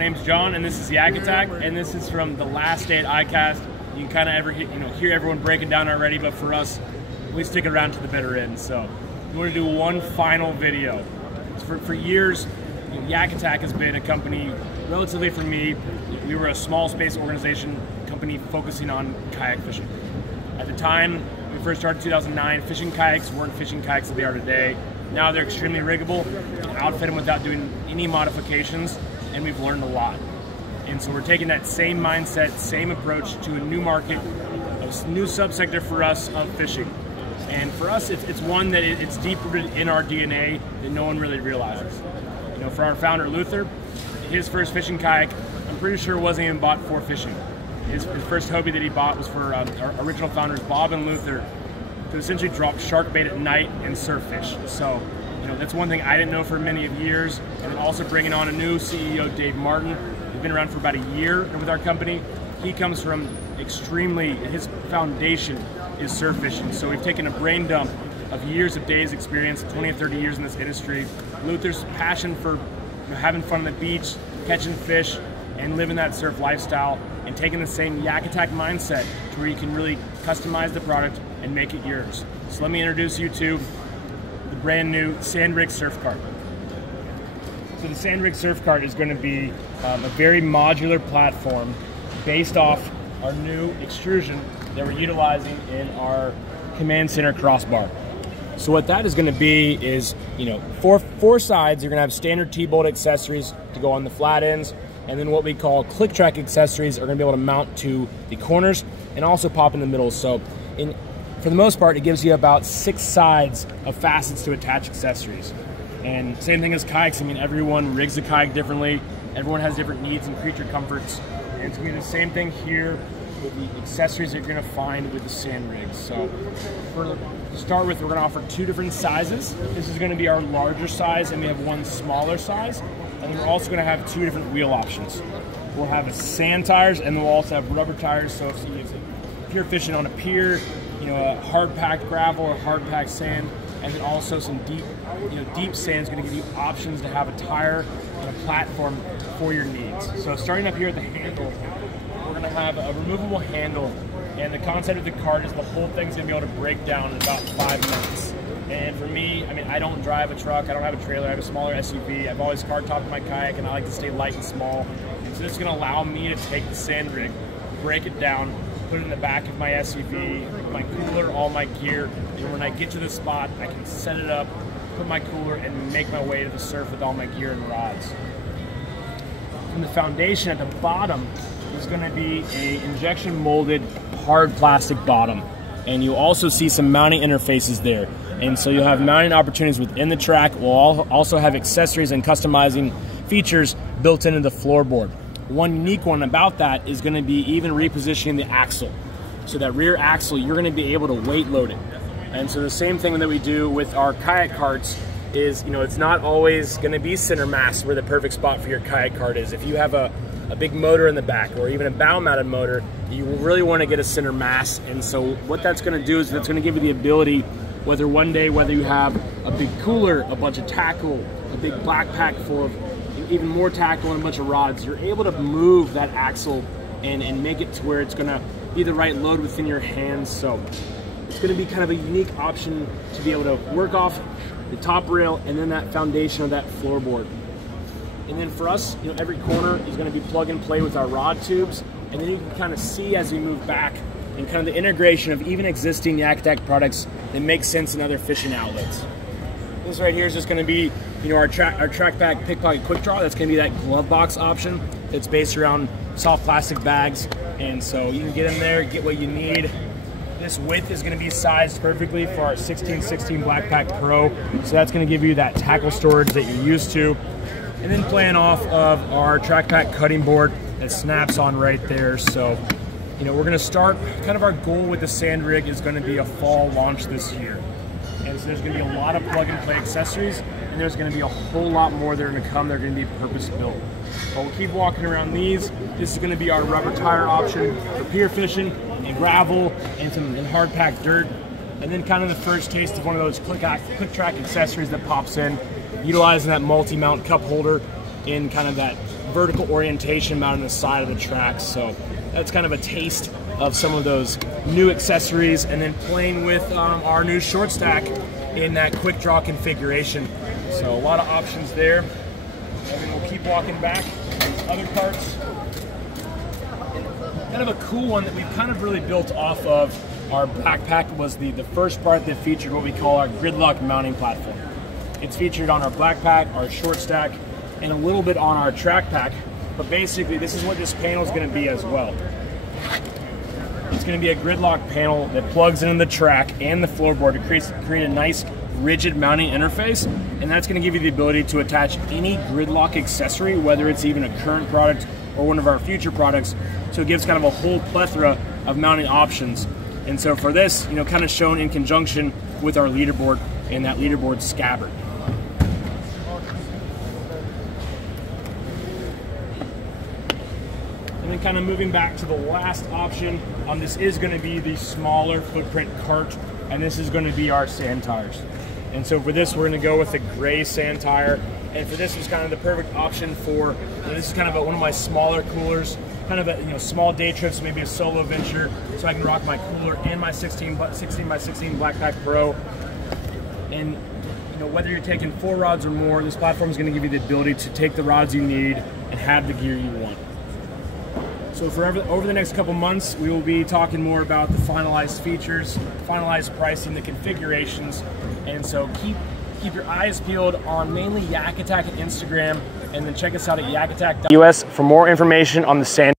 name's John, and this is YakAttack, and this is from the last day at ICAST. You can kind of hear everyone breaking down already, but for us, we stick around to the bitter end. So we want to do one final video. For years, YakAttack has been a company, relatively for me, we were a small space organization company focusing on kayak fishing. At the time, we first started in 2009, fishing kayaks weren't fishing kayaks that they are today. Now they're extremely riggable, you can outfit them without doing any modifications, and we've learned a lot. And so we're taking that same mindset, same approach to a new market, a new subsector for us of fishing. And for us, it's one that it's deep rooted in our DNA that no one really realizes. You know, for our founder, Luther, his first fishing kayak, I'm pretty sure wasn't even bought for fishing. His first Hobie that he bought was for our original founders, Bob and Luther, to essentially drop shark bait at night and surf fish. So, you know, that's one thing I didn't know for many years. And then also bringing on a new CEO, Dave Martin, who's been around for about a year with our company. He comes from his foundation is surf fishing. So we've taken a brain dump of years of days experience, 20 or 30 years in this industry. Luther's passion for having fun on the beach, catching fish, and living that surf lifestyle, and taking the same YakAttack mindset to where you can really customize the product and make it yours. So let me introduce you to the brand new SandRig Surf Cart. So the SandRig Surf Cart is going to be a very modular platform based off our new extrusion that we're utilizing in our command center crossbar. So what that is going to be is, you know, four sides, you're going to have standard T-bolt accessories to go on the flat ends, and then what we call click track accessories are going to be able to mount to the corners and also pop in the middle. So for the most part, it gives you about 6 sides of facets to attach accessories. And same thing as kayaks. I mean, everyone rigs a kayak differently. Everyone has different needs and creature comforts. And it's going to be the same thing here with the accessories that you're going to find with the SandRig. So to start with, we're going to offer 2 different sizes. This is going to be our larger size, and we have one smaller size. And we're also going to have 2 different wheel options. We'll have sand tires, and we'll also have rubber tires. So if you're fishing on a pier, you know, a hard-packed gravel or hard-packed sand, and then also some deep sand is going to give you options to have a tire and a platform for your needs. So starting up here at the handle, we're going to have a removable handle, and the concept of the cart is the whole thing's going to be able to break down in about 5 minutes. And for me, I mean, I don't drive a truck, I don't have a trailer, I have a smaller SUV. I've always car-topped my kayak, and I like to stay light and small. And so this is going to allow me to take the SandRig, break it down, put it in the back of my SUV, my cooler, all my gear, and when I get to the spot, I can set it up, put my cooler, and make my way to the surf with all my gear and rods. From the foundation at the bottom is going to be an injection molded hard plastic bottom, and you'll also see some mounting interfaces there. And so you'll have mounting opportunities within the track. We'll also have accessories and customizing features built into the floorboard. One unique one about that is going to be even repositioning the axle. So that rear axle, you're going to be able to weight load it. And so the same thing that we do with our kayak carts is, you know, it's not always going to be center mass where the perfect spot for your kayak cart is. If you have a big motor in the back or even a bow mounted motor, you really want to get a center mass. And so what that's going to do is that's going to give you the ability, whether you have a big cooler, a bunch of tackle, a big black pack full of even more tackle and a bunch of rods, you're able to move that axle and make it to where it's going to be the right load within your hands. So it's going to be kind of a unique option to be able to work off the top rail and then that foundation of that floorboard. And then for us, you know, every corner is going to be plug and play with our rod tubes, and then you can kind of see as we move back and kind of the integration of even existing YakAttack products that make sense in other fishing outlets. This right here is just going to be, you know, our track pack pickpocket quick draw. That's going to be that glove box option. It's based around soft plastic bags, and so you can get in there, get what you need. This width is going to be sized perfectly for our 1616 Black Pack Pro, so that's going to give you that tackle storage that you're used to. And then playing off of our track pack cutting board that snaps on right there. So, you know, we're going to start, kind of our goal with the SandRig is going to be a fall launch this year. And so there's going to be a lot of plug and play accessories, and there's going to be a whole lot more that are going to come. They're going to be purpose built. But we'll keep walking around these. This is going to be our rubber tire option for pier fishing and gravel and some hard packed dirt. And then kind of the first taste of one of those click track accessories that pops in, utilizing that multi-mount cup holder in kind of that vertical orientation mounted on the side of the tracks. So that's kind of a taste of some of those new accessories, and then playing with our new short stack in that quick draw configuration. So a lot of options there. And we'll keep walking back. Other parts. Kind of a cool one that we've kind of really built off of our backpack was the first part that featured what we call our gridlock mounting platform. It's featured on our backpack, our short stack, and a little bit on our track pack, but basically this is what this panel is going to be as well. It's going to be a gridlock panel that plugs into the track and the floorboard to create a nice rigid mounting interface, and that's going to give you the ability to attach any gridlock accessory, whether it's even a current product or one of our future products. So it gives kind of a whole plethora of mounting options. And so for this, you know, kind of shown in conjunction with our leaderboard and that leaderboard scabbard. And then kind of moving back to the last option, this is going to be the smaller footprint cart, and this is going to be our sand tires. And so for this, we're going to go with a gray sand tire. And for this was kind of the perfect option for, this is kind of one of my smaller coolers, kind of a small day trips, maybe a solo venture, so I can rock my cooler and my 16 by 16 Blackpack Pro. And whether you're taking 4 rods or more, this platform is going to give you the ability to take the rods you need and have the gear you want. So over the next couple months, we will be talking more about the finalized features, finalized pricing, the configurations, and so keep your eyes peeled on mainly YakAttack and Instagram, and then check us out at YakAttack.us for more information on the sand.